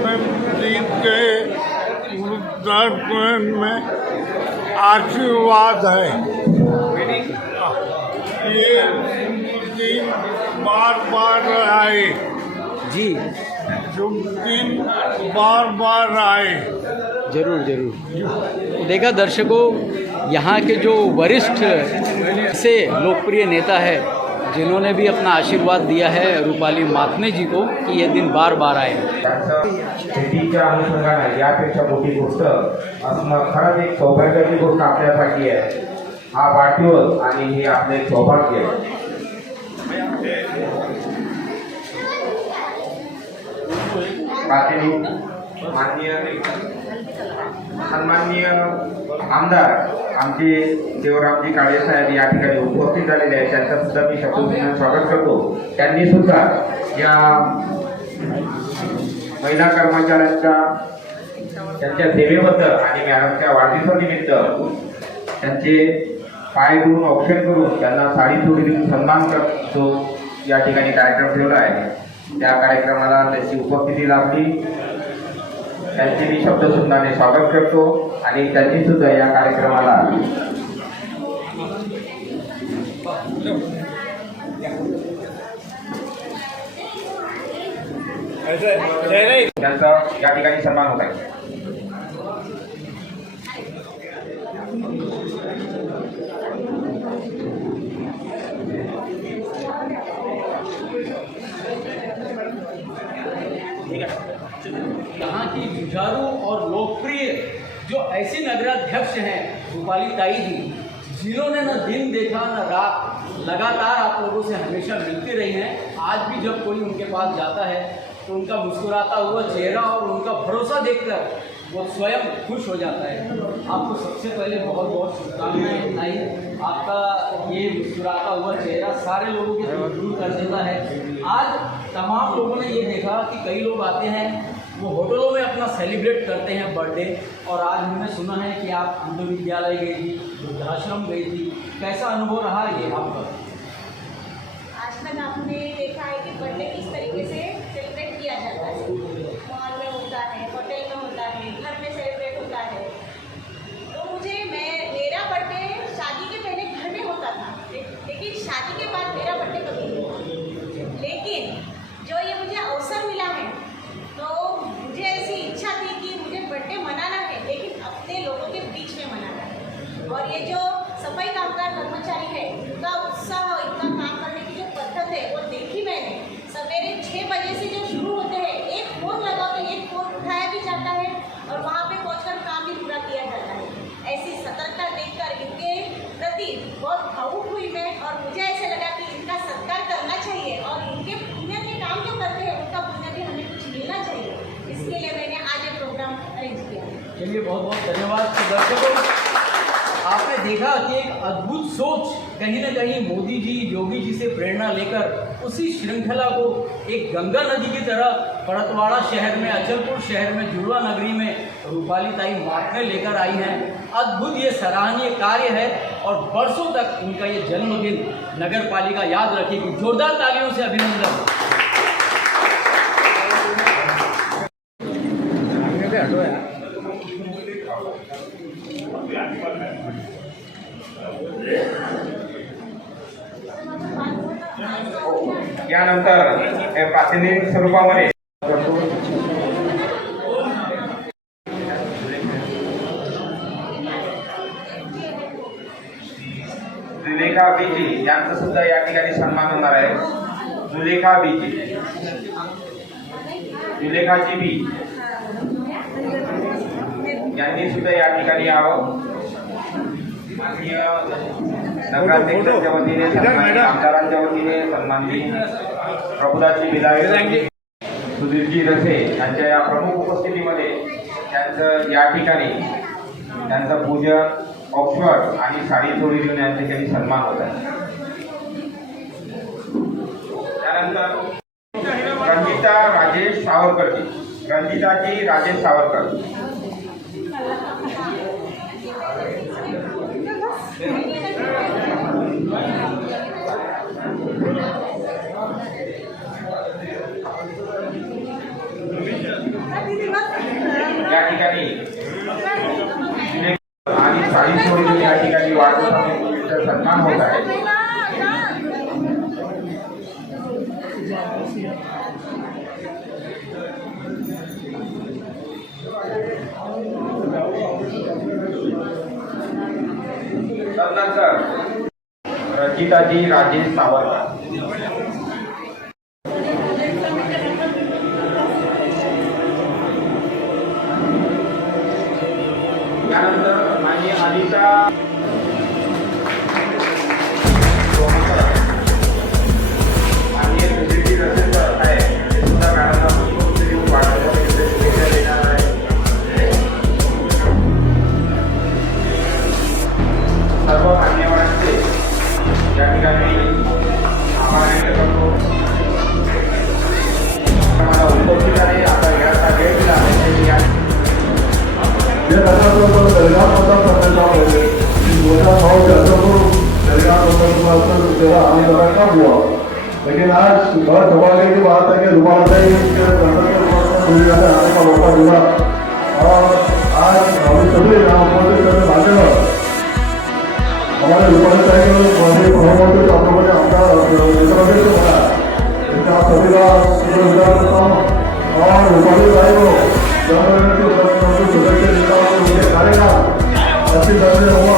में जीत गए, उत्तराखंड में आशीर्वाद है। ये दिन बार बार आए जी, शुभ दिन बार बार आए। जरूर जरूर। देखा दर्शकों, यहाँ के जो वरिष्ठ से लोकप्रिय नेता है जिन्होंने भी अपना आशीर्वाद दिया है रूपाली मातने जी को कि ये दिन बार बार आए। शेतीच्या अनुषंगाने यापेक्षा मोठी गोष्ट असणं खरंच एक सौभाग्याची गोष्ट आपल्यासाठी आहे। हा वाढदिवस आणि हे आपले सौभाग्य आहे। सन्माननीय आमदार आमचे देवरामजी काळे साहेब या ठिकाणी उपस्थित झालेले आहेत, त्यांचं सुद्धा मी शब्दोक्तीने स्वागत करतो। त्यांनी सुद्धा या महिला कर्मचाऱ्यांच्या त्यांच्या सेवेबद्दल आणि मॅडमच्या वाढदिवसानिमित्त त्यांचे पाय धुवून औक्षण करून त्यांना साडी चोळी देऊन सन्मान करतो या ठिकाणी कार्यक्रम ठेवला आहे। त्या कार्यक्रमाला त्यांची उपस्थिती लाभली, त्यांचे मी शब्दसुद्धाने स्वागत करतो आणि त्यांनी सुद्धा या कार्यक्रमाला त्यांचा या ठिकाणी सन्मान होत आहे। यहाँ की जुझारू और लोकप्रिय जो ऐसी नगराध्यक्ष हैं रूपाली ताई जी, जिन्होंने न दिन देखा न रात, लगातार आप लोगों से हमेशा मिलती रही हैं। आज भी जब कोई उनके पास जाता है तो उनका मुस्कुराता हुआ चेहरा और उनका भरोसा देखकर वो स्वयं खुश हो जाता है। आपको सबसे पहले बहुत बहुत शुभकामनाएं ताई। आपका ये मुस्कुराता हुआ चेहरा सारे लोगों के दुख दूर कर देता है। आज तमाम लोगों ने ये देखा कि कई लोग आते हैं, वो होटलों में अपना सेलिब्रेट करते हैं बर्थडे, और आज हमने सुना है कि आप अंध विद्यालय गई थी, वृद्धाश्रम गई थी। कैसा अनुभव रहा ये आपका? आज तक आपने देखा है कि बर्थडे किस तरीके से सेलिब्रेट किया जाता है। मॉल में होता है, होटल में होता है, घर में सेलिब्रेट होता है। तो मेरा बर्थडे शादी के पहले घर में होता था, लेकिन शादी के बाद मेरा बर्थडे कभी नहीं हुआ। लेकिन जो ये मुझे अवसर मिला है, तो मुझे ऐसी इच्छा थी कि मुझे बर्थडे मनाना है, लेकिन अपने लोगों के बीच में मनाना है। और ये जो सफाई कामगार कर्मचारी है, उनका उत्साह, इनका काम करने की जो पद्धत है वो देखी मैंने। सवेरे 6 बजे से जो शुरू होते हैं, एक फ़ोन लगा तो एक फ़ोन उठाया भी जाता है और वहाँ पे पहुँचकर काम भी पूरा किया जाता है। ऐसी सतर्कता देखकर इनके प्रति बहुत भावुक हुई मैं, और मुझे ऐसे लगा कि इनका सत्कार करना चाहिए और इनके पुण्य के काम जो करते हैं उनका पुण्य भी हमें कुछ मिलना चाहिए। इसके लिए मैंने आज ये प्रोग्राम अरेंज किया। चलिए, बहुत बहुत धन्यवाद। तो दर्शकों, आपने देखा कि एक अद्भुत सोच कहीं न कहीं मोदी जी, योगी जी से प्रेरणा लेकर उसी श्रृंखला को एक गंगा नदी की तरह परतवाड़ा शहर में, अचलपुर शहर में, जुड़वा नगरी में रूपाली ताई मातने लेकर आई हैं। अद्भुत ये सराहनीय कार्य है और बरसों तक इनका ये जन्मदिन नगर पालिका याद रखेगी। जोरदार तालियों से अभिनंदन। यानंतर प्रातिनिधिक स्वरूपामध्ये जुलेखा बीजी यांचा सुद्धा या ठिकाणी सन्मान होणार आहे। जुलेखा बीजी, जुलेखाची बी यांनी सुद्धा या ठिकाणी यावं। नगराध्यक्षांच्या वतीने, आमदारांच्या वतीने सन्माननीय प्रभुदासजी बिलावे, सुधीरजी रसे यांच्या या प्रमुख उपस्थितीमध्ये त्यांचं या ठिकाणी त्यांचं पूजन, ऑक्सफर्ड आणि साडी चोळी देऊन या ठिकाणी सन्मान होत आहे। त्यानंतर रंजिता राजेश सावरकरजी, रंजिताजी राजेश सावरकर, या ठिकाणी आणि साडी सोडून या ठिकाणी वाढदिवसानिमित्त सन्मान होत आहे. तदनंतर रचिताजी राजेश सावरकर. त्यानंतर माझी अनिता आणि दुसरी रचना करत आहे ते सुद्धा मॅडमला पुष्पगुच्छ देऊन वाढदिवसानिमित्त शुभेच्छा देणार आहे. सर्व मान्यवरांचे या ठिकाणी आभार व्यक्त करतो. मला उपस्थित आहे आता वेळाचा वेळ दिला आहे या दर्गा भाव जास्त करून दर्गा आंदोलन का हुआ लेकिन आज बहुत दबाने की बात है कि रुमाल आने का मौका मिला और आज हम सभी माध्यम हमारे रुपाली साहब प्रधानमंत्री तो आप लोगों ने आपका नेतृत्व से बना इनका आप सभी का शुक्रगुजार करता हूँ और रुपाली साहब को सदस्य नेताओं को उनके कार्यकाल अच्छी तरह से